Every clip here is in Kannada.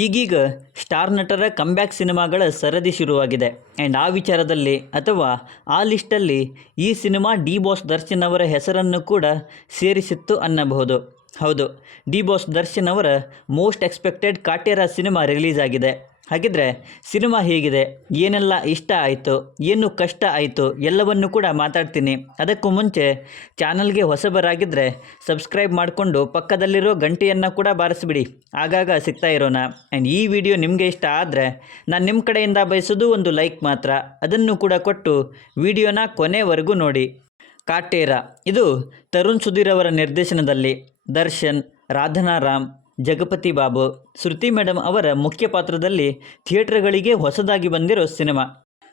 ಈಗೀಗ ಸ್ಟಾರ್ ನಟರ ಕಮ್ಬ್ಯಾಕ್ ಸಿನಿಮಾಗಳ ಸರದಿ ಶುರುವಾಗಿದೆ. ಆ್ಯಂಡ್ ಆ ವಿಚಾರದಲ್ಲಿ ಅಥವಾ ಆ ಲಿಸ್ಟಲ್ಲಿ ಈ ಸಿನಿಮಾ ಡಿ ಬಾಸ್ ದರ್ಶನ್ ಅವರ ಹೆಸರನ್ನು ಕೂಡ ಸೇರಿಸಿತ್ತು ಅನ್ನಬಹುದು. ಹೌದು, ಡಿ ಬಾಸ್ ದರ್ಶನ್ ಅವರ most expected Kaatera cinema release ಆಗಿದೆ. ಹಾಗಿದ್ರೆ ಸಿನಿಮಾ ಹೇಗಿದೆ, ಏನೆಲ್ಲ ಇಷ್ಟ ಆಯಿತು, ಏನು ಕಷ್ಟ ಆಯಿತು ಎಲ್ಲವನ್ನು ಕೂಡ ಮಾತಾಡ್ತೀನಿ. ಅದಕ್ಕೂ ಮುಂಚೆ ಚಾನಲ್ಗೆ ಹೊಸಬರಾಗಿದ್ದರೆ ಸಬ್ಸ್ಕ್ರೈಬ್ ಮಾಡಿಕೊಂಡು ಪಕ್ಕದಲ್ಲಿರೋ ಗಂಟೆಯನ್ನು ಕೂಡ ಬಾರಿಸ್ಬಿಡಿ, ಆಗಾಗ ಸಿಗ್ತಾ ಇರೋಣ. ಆ್ಯಂಡ್ ಈ ವಿಡಿಯೋ ನಿಮಗೆ ಇಷ್ಟ ಆದರೆ ನಾನು ನಿಮ್ಮ ಕಡೆಯಿಂದ ಬಯಸೋದು ಒಂದು ಲೈಕ್ ಮಾತ್ರ, ಅದನ್ನು ಕೂಡ ಕೊಟ್ಟು ವಿಡಿಯೋನ ಕೊನೆವರೆಗೂ ನೋಡಿ. ಕಾಟೇರ ಇದು ತರುಣ್ ಸುಧೀರ್ ಅವರ ನಿರ್ದೇಶನದಲ್ಲಿ ದರ್ಶನ್, ರಾಧನಾ ರಾಮ್, ಜಗಪತಿ ಬಾಬು, ಶ್ರುತಿ ಮೇಡಮ್ ಅವರ ಮುಖ್ಯ ಪಾತ್ರದಲ್ಲಿ ಥಿಯೇಟ್ರ್ಗಳಿಗೆ ಹೊಸದಾಗಿ ಬಂದಿರೋ ಸಿನಿಮಾ.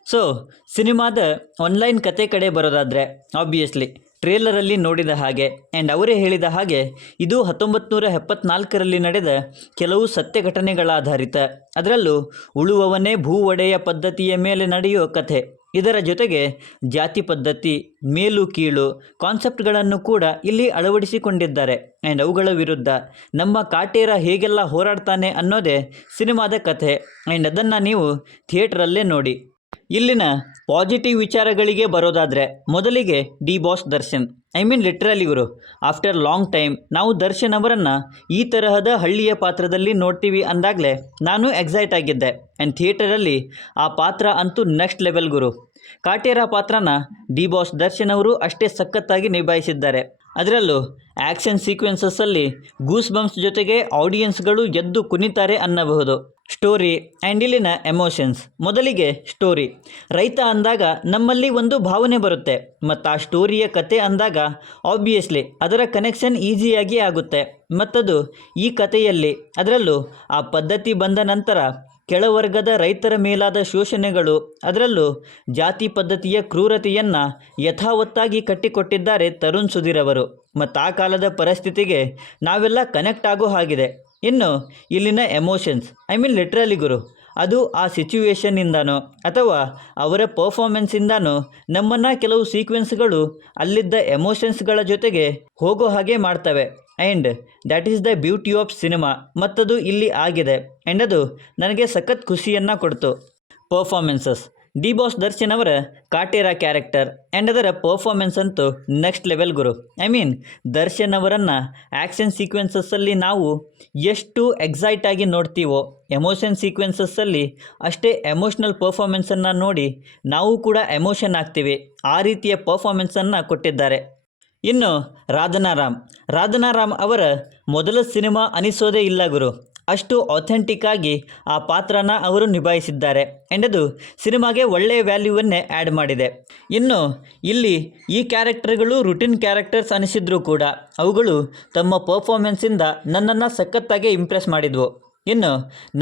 ಸೊ ಸಿನಿಮಾದ ಆನ್ಲೈನ್ ಕತೆ ಕಡೆ ಬರೋದಾದರೆ ಆಬ್ವಿಯಸ್ಲಿ ಟ್ರೇಲರಲ್ಲಿ ನೋಡಿದ ಹಾಗೆ ಆ್ಯಂಡ್ ಅವರೇ ಹೇಳಿದ ಹಾಗೆ ಇದು 1974ರಲ್ಲಿ ನಡೆದ ಕೆಲವು ಸತ್ಯ ಘಟನೆಗಳಾಧಾರಿತ, ಅದರಲ್ಲೂ ಉಳುವವನೇ ಭೂ ಒಡೆಯ ಪದ್ಧತಿಯ ಮೇಲೆ ನಡೆಯೋ ಕಥೆ. ಇದರ ಜೊತೆಗೆ ಜಾತಿ ಪದ್ಧತಿ, ಮೇಲು ಕೀಳು ಕಾನ್ಸೆಪ್ಟ್ಗಳನ್ನು ಕೂಡ ಇಲ್ಲಿ ಅಳವಡಿಸಿಕೊಂಡಿದ್ದಾರೆ. ಆ್ಯಂಡ್ ಅವುಗಳ ವಿರುದ್ಧ ನಮ್ಮ ಕಾಟೇರ ಹೇಗೆಲ್ಲ ಹೋರಾಡ್ತಾನೆ ಅನ್ನೋದೇ ಸಿನಿಮಾದ ಕಥೆ. ಆ್ಯಂಡ್ ಅದನ್ನು ನೀವು ಥಿಯೇಟ್ರಲ್ಲೇ ನೋಡಿ. ಇಲ್ಲಿನ ಪಾಸಿಟಿವ್ ವಿಚಾರಗಳಿಗೆ ಬರೋದಾದರೆ ಮೊದಲಿಗೆ ಡಿ ಬಾಸ್ ದರ್ಶನ್, ಲಿಟ್ರಲಿ ಗುರು, ಆಫ್ಟರ್ ಲಾಂಗ್ ಟೈಮ್ ನಾವು ದರ್ಶನ್ ಅವರನ್ನು ಈ ತರಹದ ಹಳ್ಳಿಯ ಪಾತ್ರದಲ್ಲಿ ನೋಡ್ತೀವಿ ಅಂದಾಗಲೇ ನಾನು ಎಕ್ಸೈಟ್ ಆಗಿದ್ದೆ. ಆ್ಯಂಡ್ ಥಿಯೇಟರಲ್ಲಿ ಆ ಪಾತ್ರ ಅಂತೂ ನೆಕ್ಸ್ಟ್ ಲೆವೆಲ್ ಗುರು. ಕಾಟೇರ ಪಾತ್ರನ ಡಿ ಬಾಸ್ ದರ್ಶನ್ ಅವರು ಅಷ್ಟೇ ಸಖತ್ತಾಗಿ ನಿಭಾಯಿಸಿದ್ದಾರೆ. ಅದರಲ್ಲೂ ಆ್ಯಕ್ಷನ್ ಸೀಕ್ವೆನ್ಸಸ್ಸಲ್ಲಿ ಗೂಸ್ ಬಂಪ್ಸ್ ಜೊತೆಗೆ ಆಡಿಯನ್ಸ್ಗಳು ಎದ್ದು ಕುಣಿತಾರೆ ಅನ್ನಬಹುದು. ಸ್ಟೋರಿ ಆ್ಯಂಡ್ ಇಲ್ಲಿನ ಎಮೋಷನ್ಸ್. ಮೊದಲಿಗೆ ಸ್ಟೋರಿ. ರೈತ ಅಂದಾಗ ನಮ್ಮಲ್ಲಿ ಒಂದು ಭಾವನೆ ಬರುತ್ತೆ, ಮತ್ತು ಆ ಸ್ಟೋರಿಯ ಕತೆ ಅಂದಾಗ ಆಬ್ವಿಯಸ್ಲಿ ಅದರ ಕನೆಕ್ಷನ್ ಈಸಿಯಾಗಿ ಆಗುತ್ತೆ. ಮತ್ತದು ಈ ಕಥೆಯಲ್ಲಿ, ಅದರಲ್ಲೂ ಆ ಪದ್ಧತಿ ಬಂದ ನಂತರ ಕೆಳವರ್ಗದ ರೈತರ ಮೇಲಾದ ಶೋಷಣೆಗಳು, ಅದರಲ್ಲೂ ಜಾತಿ ಪದ್ಧತಿಯ ಕ್ರೂರತೆಯನ್ನು ಯಥಾವತ್ತಾಗಿ ಕಟ್ಟಿಕೊಟ್ಟಿದ್ದಾರೆ ತರುಣ್ ಸುಧೀರ್ ಅವರು. ಮತ್ತು ಆ ಕಾಲದ ಪರಿಸ್ಥಿತಿಗೆ ನಾವೆಲ್ಲ ಕನೆಕ್ಟ್ ಆಗೋ ಹಾಗಿದೆ. ಇನ್ನು ಇಲ್ಲಿನ ಎಮೋಷನ್ಸ್, ಲಿಟ್ರಲಿ ಗುರು, ಅದು ಆ ಸಿಚುವೇಶನ್ನಿಂದನೋ ಅಥವಾ ಅವರ ಪರ್ಫಾರ್ಮೆನ್ಸಿಂದನೋ ನಮ್ಮನ್ನು ಕೆಲವು ಸೀಕ್ವೆನ್ಸ್ಗಳು ಅಲ್ಲಿದ್ದ ಎಮೋಷನ್ಸ್ಗಳ ಜೊತೆಗೆ ಹೋಗೋ ಹಾಗೆ ಮಾಡ್ತವೆ. And that is the beauty of cinema. ಮತ್ತದು ಇಲ್ಲಿ ಆಗಿದೆ. ಆ್ಯಂಡ್ ಅದು ನನಗೆ ಸಖತ್ ಖುಷಿಯನ್ನು ಕೊಡ್ತು. ಪರ್ಫಾರ್ಮೆನ್ಸಸ್. ಡಿ ಬಾಸ್ ದರ್ಶನ್ ಅವರ ಕಾಟೇರ ಕ್ಯಾರೆಕ್ಟರ್ ಆ್ಯಂಡ್ ಅದರ ಪರ್ಫಾರ್ಮೆನ್ಸ್ ಅಂತೂ ನೆಕ್ಸ್ಟ್ ಲೆವೆಲ್ ಗುರು. ದರ್ಶನ್ ಅವರನ್ನು ಆ್ಯಕ್ಷನ್ ಸೀಕ್ವೆನ್ಸಸ್ಸಲ್ಲಿ ನಾವು ಎಷ್ಟು ಎಕ್ಸೈಟಾಗಿ ನೋಡ್ತೀವೋ, ಎಮೋಷನ್ ಸೀಕ್ವೆನ್ಸಸ್ಸಲ್ಲಿ ಅಷ್ಟೇ ಎಮೋಷ್ನಲ್ ಪರ್ಫಾರ್ಮೆನ್ಸನ್ನು ನೋಡಿ ನಾವು ಕೂಡ ಎಮೋಷನ್ ಆಗ್ತೀವಿ. ಆ ರೀತಿಯ ಪರ್ಫಾರ್ಮೆನ್ಸನ್ನು ಕೊಟ್ಟಿದ್ದಾರೆ. ಇನ್ನು ರಾಧನಾ ರಾಮ್ ಅವರ ಮೊದಲ ಸಿನಿಮಾ ಅನಿಸೋದೇ ಇಲ್ಲ ಗುರು. ಅಷ್ಟು ಅಥೆಂಟಿಕ್ ಆಗಿ ಆ ಪಾತ್ರನ ಅವರು ನಿಭಾಯಿಸಿದ್ದಾರೆ. ಆ್ಯಂಡ್ ಅದು ಸಿನಿಮಾಗೆ ಒಳ್ಳೆಯ ವ್ಯಾಲ್ಯೂವನ್ನೇ ಆ್ಯಡ್ ಮಾಡಿದೆ. ಇನ್ನು ಇಲ್ಲಿ ಈ ಕ್ಯಾರೆಕ್ಟರ್ಗಳು ರುಟೀನ್ ಕ್ಯಾರೆಕ್ಟರ್ಸ್ ಅನಿಸಿದ್ರು ಕೂಡ ಅವುಗಳು ತಮ್ಮ ಪರ್ಫಾರ್ಮೆನ್ಸಿಂದ ನನ್ನನ್ನು ಸಖತ್ತಾಗಿ ಇಂಪ್ರೆಸ್ ಮಾಡಿದ್ವು. ಇನ್ನು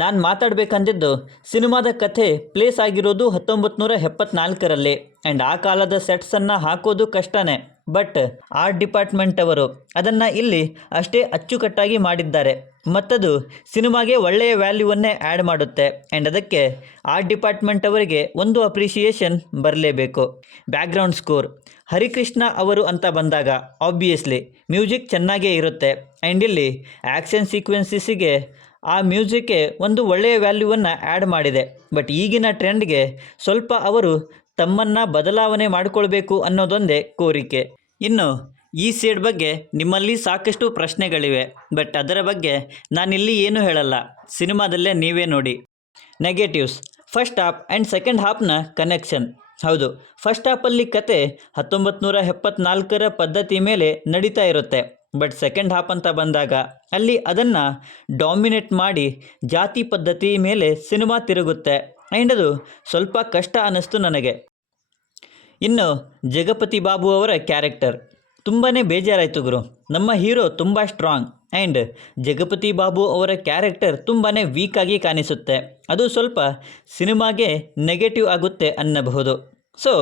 ನಾನು ಮಾತಾಡಬೇಕಂದಿದ್ದು ಸಿನಿಮಾದ ಕಥೆ ಪ್ಲೇಸ್ ಆಗಿರೋದು 1974ರಲ್ಲಿ. ಆ್ಯಂಡ್ ಆ ಕಾಲದ ಸೆಟ್ಸನ್ನು ಹಾಕೋದು ಕಷ್ಟನೇ, ಬಟ್ ಆರ್ಟ್ ಡಿಪಾರ್ಟ್ಮೆಂಟ್ ಅವರು ಅದನ್ನು ಇಲ್ಲಿ ಅಷ್ಟೇ ಅಚ್ಚುಕಟ್ಟಾಗಿ ಮಾಡಿದ್ದಾರೆ. ಮತ್ತದು ಸಿನಿಮಾಗೆ ಒಳ್ಳೆಯ ವ್ಯಾಲ್ಯೂವನ್ನೇ ಆ್ಯಡ್ ಮಾಡುತ್ತೆ. ಆ್ಯಂಡ್ ಅದಕ್ಕೆ ಆರ್ಟ್ ಡಿಪಾರ್ಟ್ಮೆಂಟ್ ಅವರಿಗೆ ಒಂದು ಅಪ್ರಿಷಿಯೇಷನ್ ಬರಲೇಬೇಕು. Background score. ಹರಿಕೃಷ್ಣ ಅವರು ಅಂತ ಬಂದಾಗ ಆಬ್ವಿಯಸ್ಲಿ ಮ್ಯೂಸಿಕ್ ಚೆನ್ನಾಗೇ ಇರುತ್ತೆ. ಆ್ಯಂಡ್ ಇಲ್ಲಿ ಆ್ಯಕ್ಷನ್ ಸೀಕ್ವೆನ್ಸಸ್ಸಿಗೆ ಆ ಮ್ಯೂಸಿಕ್ಗೆ ಒಂದು ಒಳ್ಳೆಯ ವ್ಯಾಲ್ಯೂವನ್ನು ಆ್ಯಡ್ ಮಾಡಿದೆ. ಬಟ್ ಈಗಿನ ಟ್ರೆಂಡ್ಗೆ ಸ್ವಲ್ಪ ಅವರು ತಮ್ಮನ್ನು ಬದಲಾವಣೆ ಮಾಡಿಕೊಳ್ಬೇಕು ಅನ್ನೋದೊಂದೇ ಕೋರಿಕೆ. ಇನ್ನು ಈ ಸೈಡ್ ಬಗ್ಗೆ ನಿಮ್ಮಲ್ಲಿ ಸಾಕಷ್ಟು ಪ್ರಶ್ನೆಗಳಿವೆ, ಬಟ್ ಅದರ ಬಗ್ಗೆ ನಾನಿಲ್ಲಿ ಏನೂ ಹೇಳಲ್ಲ, ಸಿನಿಮಾದಲ್ಲೇ ನೀವೇ ನೋಡಿ. Negatives. First half and second ಹಾಫ್ನ ಕನೆಕ್ಷನ್. ಹೌದು, ಫಸ್ಟ್ ಹಾಫಲ್ಲಿ ಕತೆ 1974ರ ಪದ್ಧತಿ ಮೇಲೆ ನಡೀತಾ ಇರುತ್ತೆ. ಬಟ್ ಸೆಕೆಂಡ್ ಹಾಫ್ ಅಂತ ಬಂದಾಗ ಅಲ್ಲಿ ಅದನ್ನು ಡಾಮಿನೇಟ್ ಮಾಡಿ ಜಾತಿ ಪದ್ಧತಿ ಮೇಲೆ ಸಿನಿಮಾ ತಿರುಗುತ್ತೆ. ಆ್ಯಂಡ್ ಅದು ಸ್ವಲ್ಪ ಕಷ್ಟ ಅನ್ನಿಸ್ತು ನನಗೆ. ಇನ್ನು ಜಗಪತಿ ಬಾಬು ಅವರ ಕ್ಯಾರೆಕ್ಟರ್ ತುಂಬಾ ಬೇಜಾರಾಯಿತು ಗುರು. ನಮ್ಮ ಹೀರೋ ತುಂಬ ಸ್ಟ್ರಾಂಗ್ ಆ್ಯಂಡ್ ಜಗಪತಿ ಬಾಬು ಅವರ ಕ್ಯಾರೆಕ್ಟರ್ ತುಂಬಾ ವೀಕಾಗಿ ಕಾಣಿಸುತ್ತೆ. ಅದು ಸ್ವಲ್ಪ ಸಿನಿಮಾಗೆ ನೆಗೆಟಿವ್ ಆಗುತ್ತೆ ಅನ್ನಬಹುದು. ಸೊ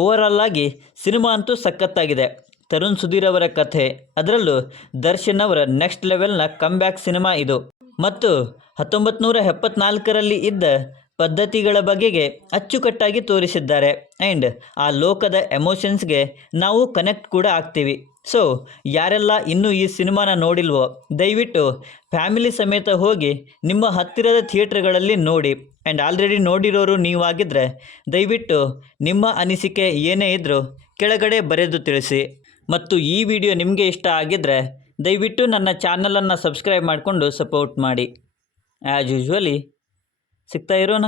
ಓವರಾಲ್ ಆಗಿ ಸಿನಿಮಾ ಅಂತೂ ಸಖತ್ತಾಗಿದೆ. ತರುಣ್ ಸುಧೀರ್ ಅವರ ಕಥೆ, ಅದರಲ್ಲೂ ದರ್ಶನ್ ಅವರ ನೆಕ್ಸ್ಟ್ ಲೆವೆಲ್ನ ಕಮ್ಬ್ಯಾಕ್ ಸಿನಿಮಾ ಇದು. ಮತ್ತು 1974ರಲ್ಲಿ ಇದ್ದ ಪದ್ಧತಿಗಳ ಬಗೆಗೆ ಅಚ್ಚುಕಟ್ಟಾಗಿ ತೋರಿಸಿದ್ದಾರೆ. ಆ್ಯಂಡ್ ಆ ಲೋಕದ ಎಮೋಷನ್ಸ್ಗೆ ನಾವು ಕನೆಕ್ಟ್ ಕೂಡ ಆಗ್ತೀವಿ. ಸೊ ಯಾರೆಲ್ಲ ಇನ್ನೂ ಈ ಸಿನಿಮಾನ ನೋಡಿಲ್ವೋ ದಯವಿಟ್ಟು ಫ್ಯಾಮಿಲಿ ಸಮೇತ ಹೋಗಿ ನಿಮ್ಮ ಹತ್ತಿರದ ಥಿಯೇಟ್ರ್ಗಳಲ್ಲಿ ನೋಡಿ. ಆ್ಯಂಡ್ ಆಲ್ರೆಡಿ ನೋಡಿರೋರು ನೀವಾಗಿದ್ದರೆ ದಯವಿಟ್ಟು ನಿಮ್ಮ ಅನಿಸಿಕೆ ಏನೇ ಇದ್ದರೂ ಕೆಳಗಡೆ ಬರೆದು ತಿಳಿಸಿ. ಮತ್ತು ಈ ವಿಡಿಯೋ ನಿಮಗೆ ಇಷ್ಟ ಆಗಿದ್ದರೆ ದಯವಿಟ್ಟು ನನ್ನ ಚಾನಲನ್ನು ಸಬ್ಸ್ಕ್ರೈಬ್ ಮಾಡಿಕೊಂಡು ಸಪೋರ್ಟ್ ಮಾಡಿ. ಆ್ಯಸ್ ಯೂಶ್ವಲಿ ಸಿಗ್ತಾ ಇರೋಣ.